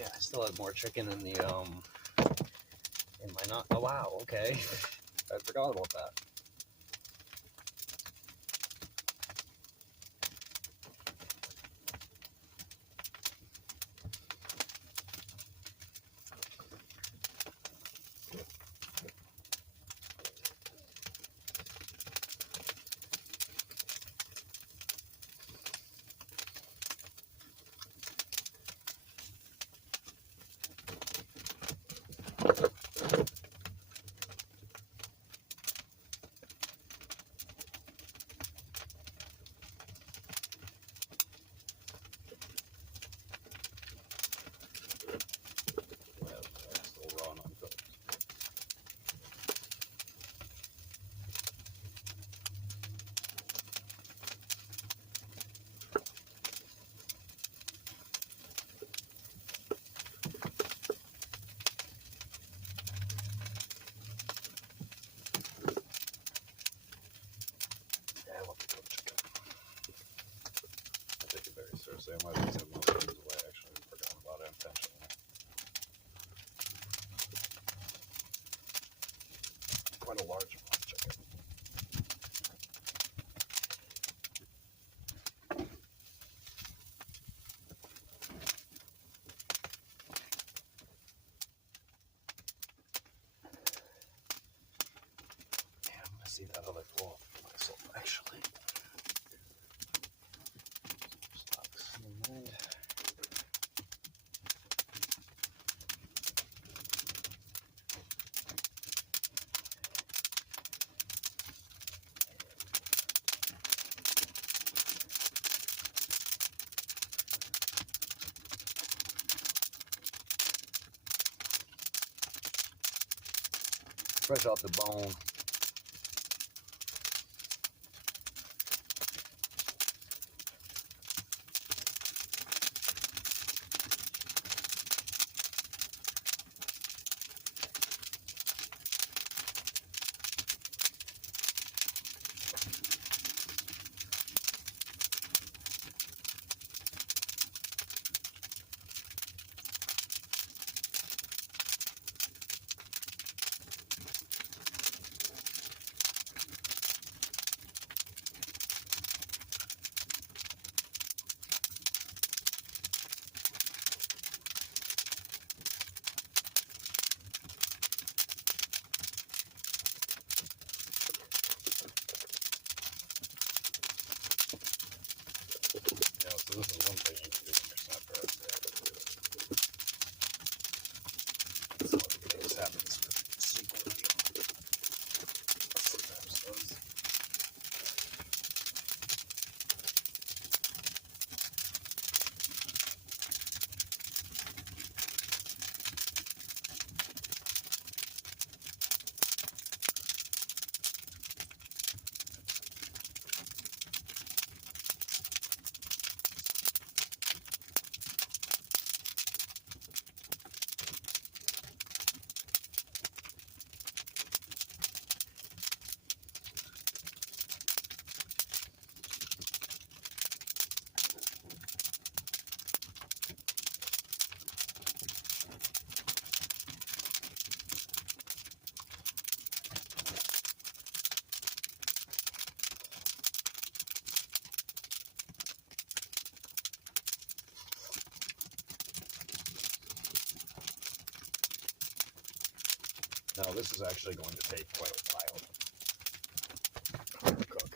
Yeah, I still have more chicken in the in my not. Oh wow, okay. I forgot about that. Still raw and uncooked. Yeah, I love the cooked chicken. I take it very seriously. I might have taken most things away. I actually forgot about it intentionally. Quite a large amount of chicken. Yeah, I'm gonna see that other floor for myself actually. Sucks. Never mind. Fresh off the bone. Yeah, so this is one thing you can do when you're snapper. So it just happens with sequel deal. Sometimes does. Now this is actually going to take quite a while to cook.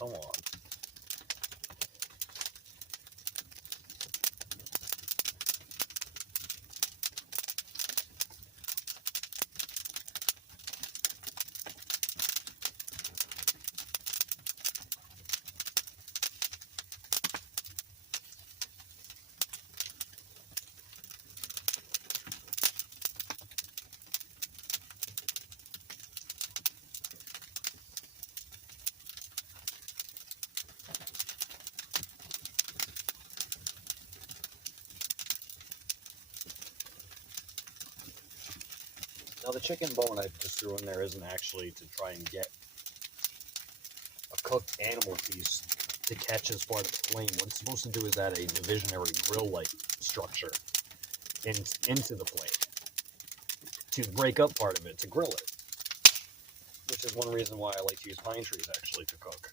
so on. Now, the chicken bone I just threw in there isn't actually to try and get a cooked animal piece to catch as part of the flame. What it's supposed to do is add a divisionary grill-like structure into the flame to break up part of it, to grill it. Which is one reason why I like to use pine trees, actually, to cook.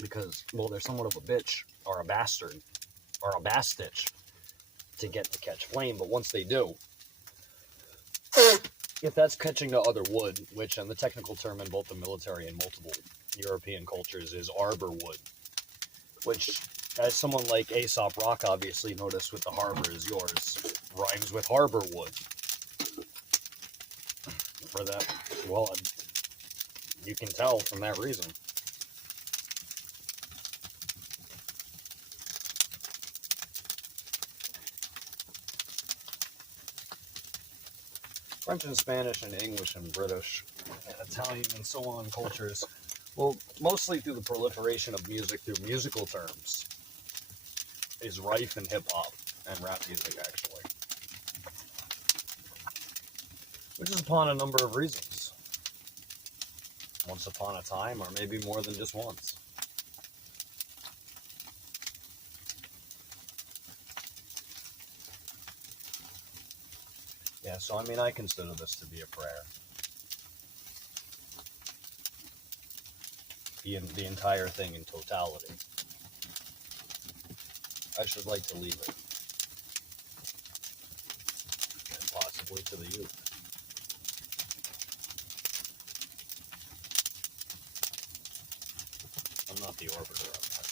Because, well, they're somewhat of a bitch, or a bastard, or a bastitch to get to catch flame, but once they do, if that's catching to other wood, which in the technical term in both the military and multiple European cultures is arbor wood, which, as someone like Aesop Rock obviously noticed with the harbor is yours, rhymes with harbor wood. For that, well, you can tell from that reason. French and Spanish and English and British and Italian and so on cultures, well, mostly through the proliferation of music through musical terms, is rife in hip-hop and rap music, actually. Which is upon a number of reasons. Once upon a time, or maybe more than just once. Yeah, so I mean, I consider this to be a prayer. The entire thing in totality. I should like to leave it. And possibly to the youth. I'm not the orbiter of that.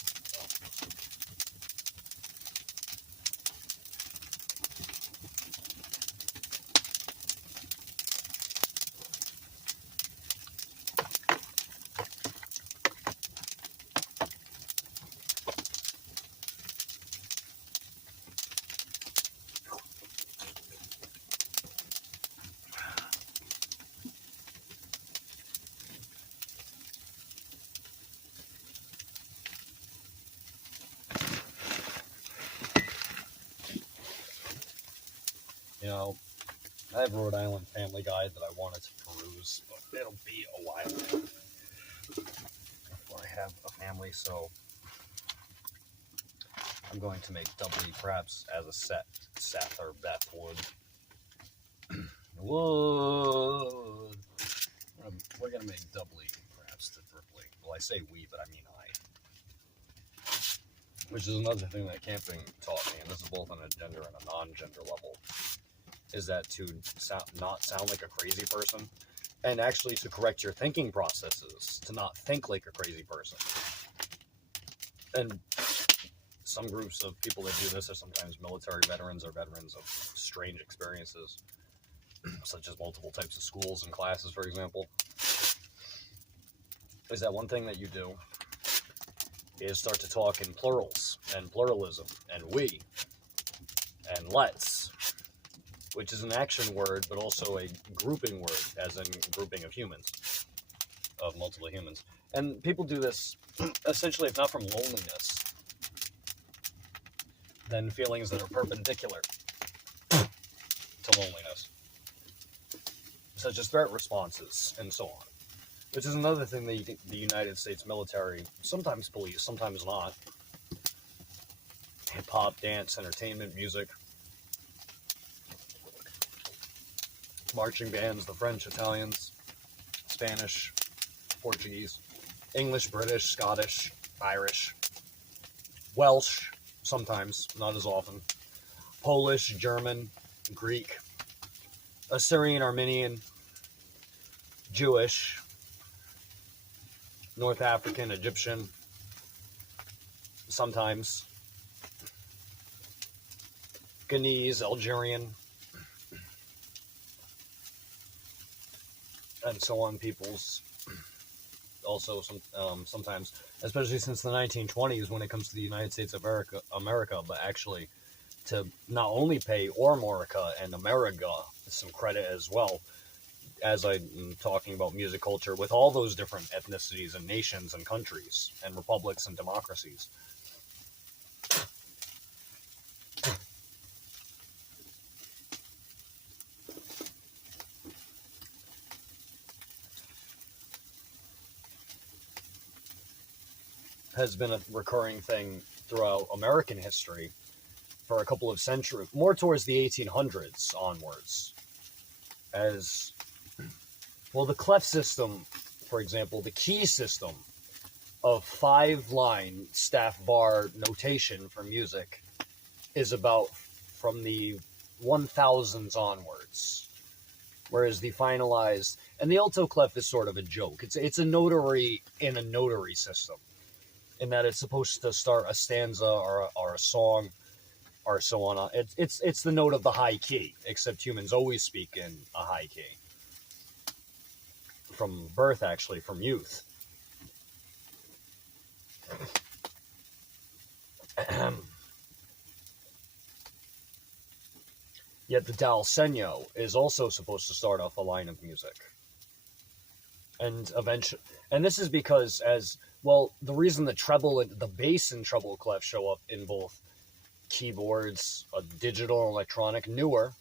You know, I have Rhode Island Family Guide that I wanted to peruse, but it'll be a while before I have a family, so I'm going to make doubly, perhaps as a set, Seth or Beth would. Would. We're going to make doubly, perhaps to triply. Well, I say we, but I mean I. Which is another thing that camping taught me, and this is both on a gender and a non-gender level, is that to not sound like a crazy person, and actually to correct your thinking processes, to not think like a crazy person. And some groups of people that do this are sometimes military veterans or veterans of strange experiences, such as multiple types of schools and classes, for example. Is that one thing that you do is start to talk in plurals and pluralism and we and let's, which is an action word, but also a grouping word, as in grouping of humans, of multiple humans. And people do this essentially, if not from loneliness, then feelings that are perpendicular to loneliness, such as threat responses and so on. Which is another thing that the United States military, sometimes police, sometimes not, hip-hop, dance, entertainment, music, marching bands, the French, Italians, Spanish, Portuguese, English, British, Scottish, Irish, Welsh, sometimes, not as often, Polish, German, Greek, Assyrian, Armenian, Jewish, North African, Egyptian, sometimes Ghanese, Algerian, and so on peoples. Also, sometimes, especially since the 1920s, when it comes to the United States of America, but actually to not only pay Ormorica and America some credit as well, as I'm talking about music culture with all those different ethnicities and nations and countries and republics and democracies. Has been a recurring thing throughout American history for a couple of centuries, more towards the 1800s onwards. As well, the clef system, for example, the key system of 5-line staff bar notation for music is about from the 1000s onwards, whereas the finalized, and the alto clef is sort of a joke. It's a notary in a notary system, in that it's supposed to start a stanza or a song or so on. It's the note of the high key, except humans always speak in a high key. From birth, actually, from youth. Yet the dal segno is also supposed to start off a line of music. And eventually, and this is because, as well, the reason the treble and the bass and treble clef show up in both keyboards, digital and electronic, newer,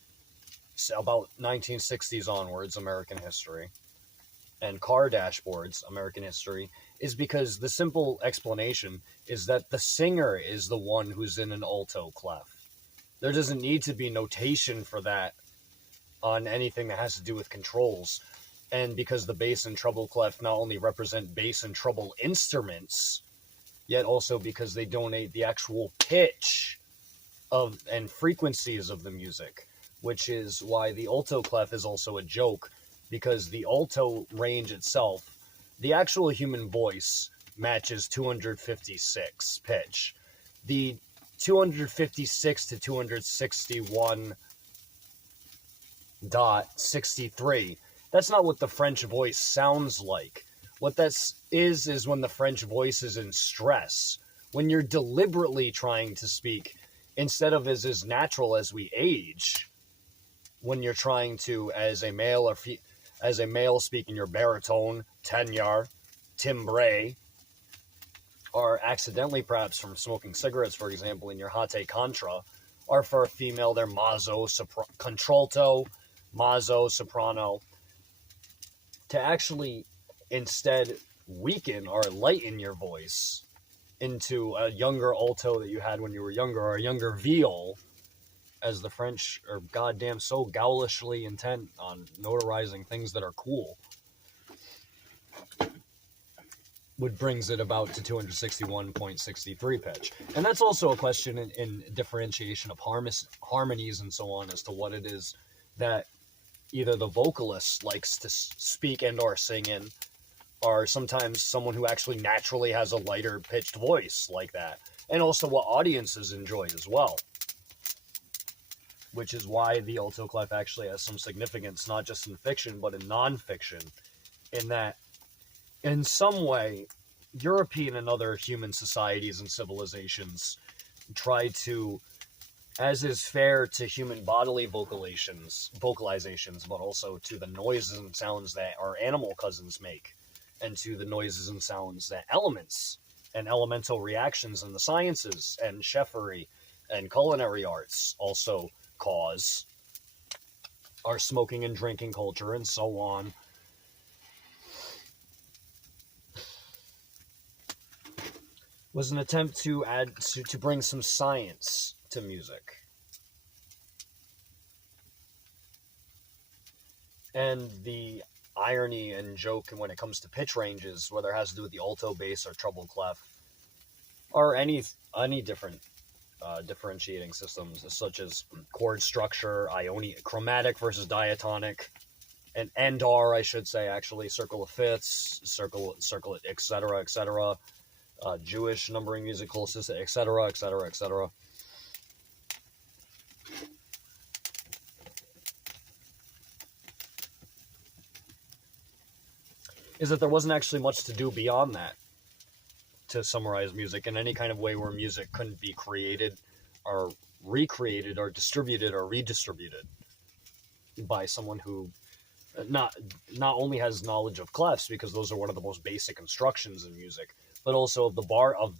about 1960s onwards, American history, and car dashboards, American history, is because the simple explanation is that the singer is the one who's in an alto clef. There doesn't need to be notation for that on anything that has to do with controls. And because the bass and treble clef not only represent bass and treble instruments, yet also because they donate the actual pitch of and frequencies of the music, which is why the alto clef is also a joke, because the alto range itself, the actual human voice matches 256 pitch. The 256 to 261.63, that's not what the French voice sounds like. What that is when the French voice is in stress. When you're deliberately trying to speak, instead of as natural as we age, when you're trying to, as a male speak in your baritone, tenor, timbre, or accidentally perhaps from smoking cigarettes, for example, in your hate contra, or for a female, their contralto, mazzo, soprano, to actually instead weaken or lighten your voice into a younger alto that you had when you were younger, or a younger viol, as the French are goddamn so ghoulishly intent on notarizing things that are cool, which brings it about to 261.63 pitch. And that's also a question in differentiation of harmonies and so on, as to what it is that either the vocalist likes to speak and or sing in, or sometimes someone who actually naturally has a lighter pitched voice like that. And also what audiences enjoy as well. Which is why the alto clef actually has some significance, not just in fiction, but in non-fiction, in that, in some way, European and other human societies and civilizations try to, as is fair to human bodily vocalizations, but also to the noises and sounds that our animal cousins make, and to the noises and sounds that elements and elemental reactions in the sciences and chefery and culinary arts also cause, our smoking and drinking culture and so on, was an attempt to bring some science to music. And the irony and joke when it comes to pitch ranges, whether it has to do with the alto, bass, or treble clef, or any different differentiating systems, such as chord structure, chromatic versus diatonic, and endar, I should say, actually, circle of fifths, circle, etc., etc., Jewish numbering musical system, etc., etc., etc. Is that there wasn't actually much to do beyond that to summarize music in any kind of way where music couldn't be created or recreated or distributed or redistributed by someone who not not only has knowledge of clefs, because those are one of the most basic instructions in music, but also of the bar of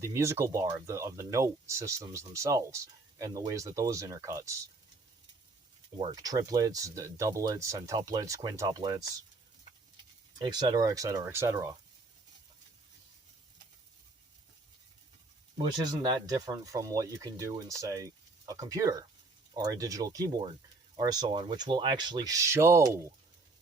the musical bar of the note systems themselves and the ways that those intercuts work, triplets, doublets, centuplets, quintuplets, etc., etc., etc. Which isn't that different from what you can do in, say, a computer or a digital keyboard or so on, which will actually show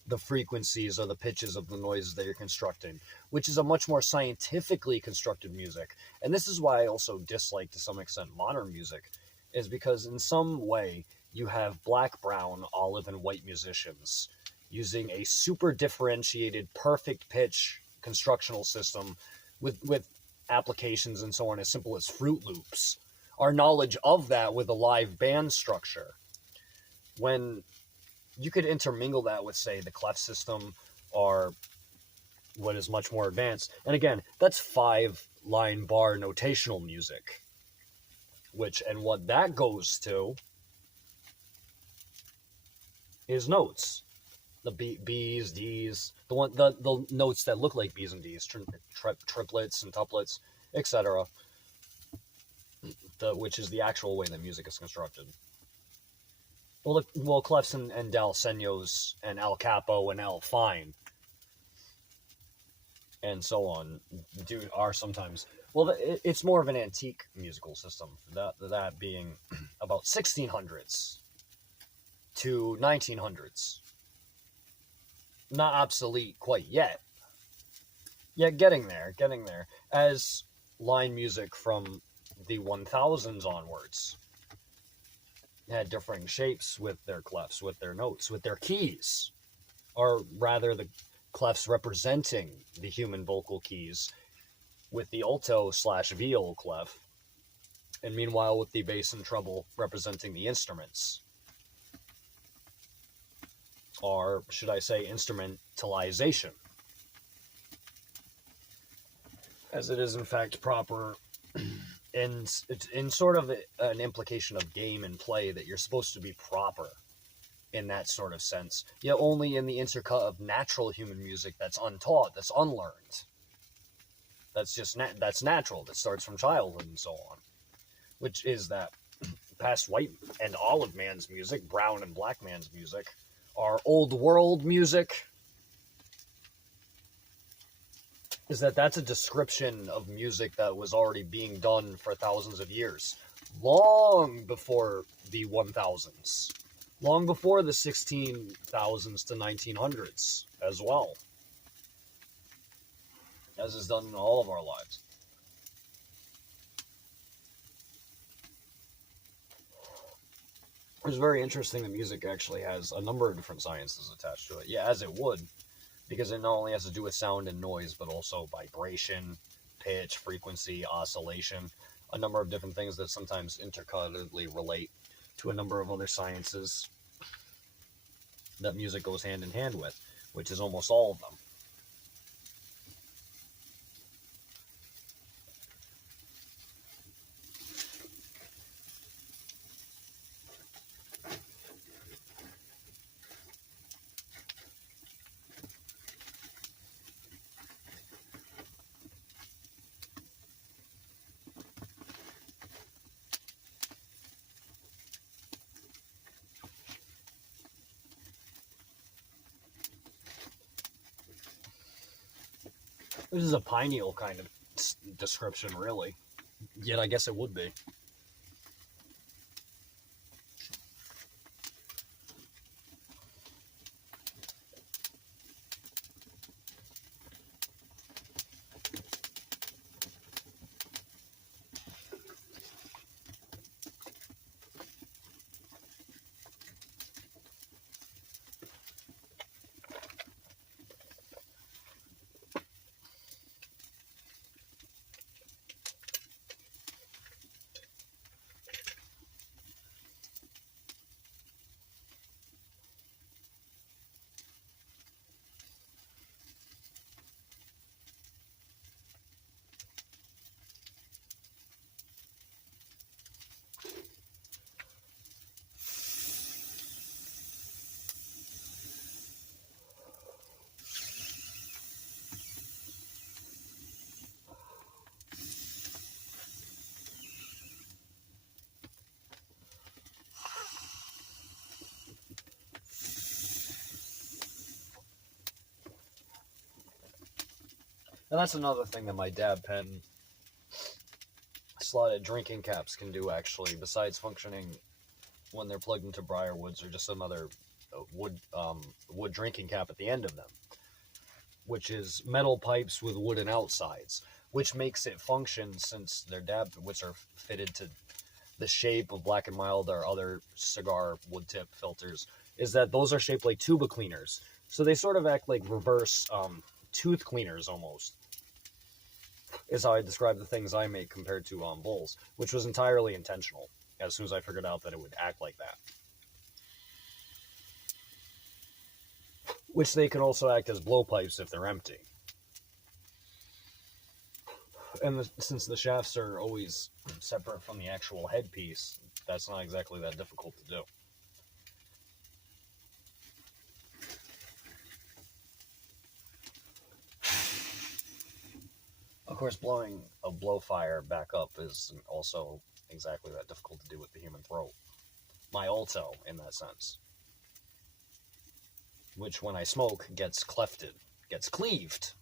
the frequencies or the pitches of the noises that you're constructing, which is a much more scientifically constructed music. And this is why I also dislike, to some extent, modern music, is because in some way you have black, brown, olive, and white musicians using a super differentiated, perfect pitch constructional system with applications and so on as simple as Fruit Loops. Our knowledge of that with a live band structure, when you could intermingle that with, say, the clef system or what is much more advanced. And again, that's 5-line bar notational music, and what that goes to is notes. The B's, D's, the notes that look like B's and D's, triplets and tuplets, etc. Which is the actual way that music is constructed. Well, clefs and del senos and el capo and el fine and so on are sometimes, well, it's more of an antique musical system, that being about 1600s to 1900s. Not obsolete quite yet getting there, as line music from the 1000s onwards had differing shapes with their clefs, with their notes, with their keys, or rather the clefs representing the human vocal keys, with the alto/viol clef, and meanwhile with the bass and treble representing the instruments, or should I say instrumentalization, as it is in fact proper, and in sort of an implication of game and play, that you're supposed to be proper in that sort of sense, yet only in the intercut of natural human music that's untaught, that's unlearned, that's just that's natural, that starts from childhood and so on, which is that past white and olive man's music, brown and black man's music, our old world music, is that's a description of music that was already being done for thousands of years, long before the 1000s, long before the 16,000s to 1900s as well, as is done in all of our lives. It's very interesting that music actually has a number of different sciences attached to it. Yeah, as it would, because it not only has to do with sound and noise, but also vibration, pitch, frequency, oscillation, a number of different things that sometimes intercutedly relate to a number of other sciences that music goes hand in hand with, which is almost all of them. This is a pineal kind of description, really. Yet I guess it would be. And that's another thing that my dab pen slotted drinking caps can do, actually, besides functioning when they're plugged into briarwoods or just some other wood drinking cap at the end of them, which is metal pipes with wooden outsides, which makes it function, since they're dabbed, which are fitted to the shape of Black and Mild or other cigar wood tip filters, is that those are shaped like tuba cleaners. So they sort of act like reverse tooth cleaners almost, is how I describe the things I make compared to bowls, which was entirely intentional as soon as I figured out that it would act like that. Which they can also act as blowpipes if they're empty. And since the shafts are always separate from the actual headpiece, that's not exactly that difficult to do. Of course, blowing a blow fire back up is also exactly that difficult to do with the human throat. My alto, in that sense. Which, when I smoke, gets cleaved.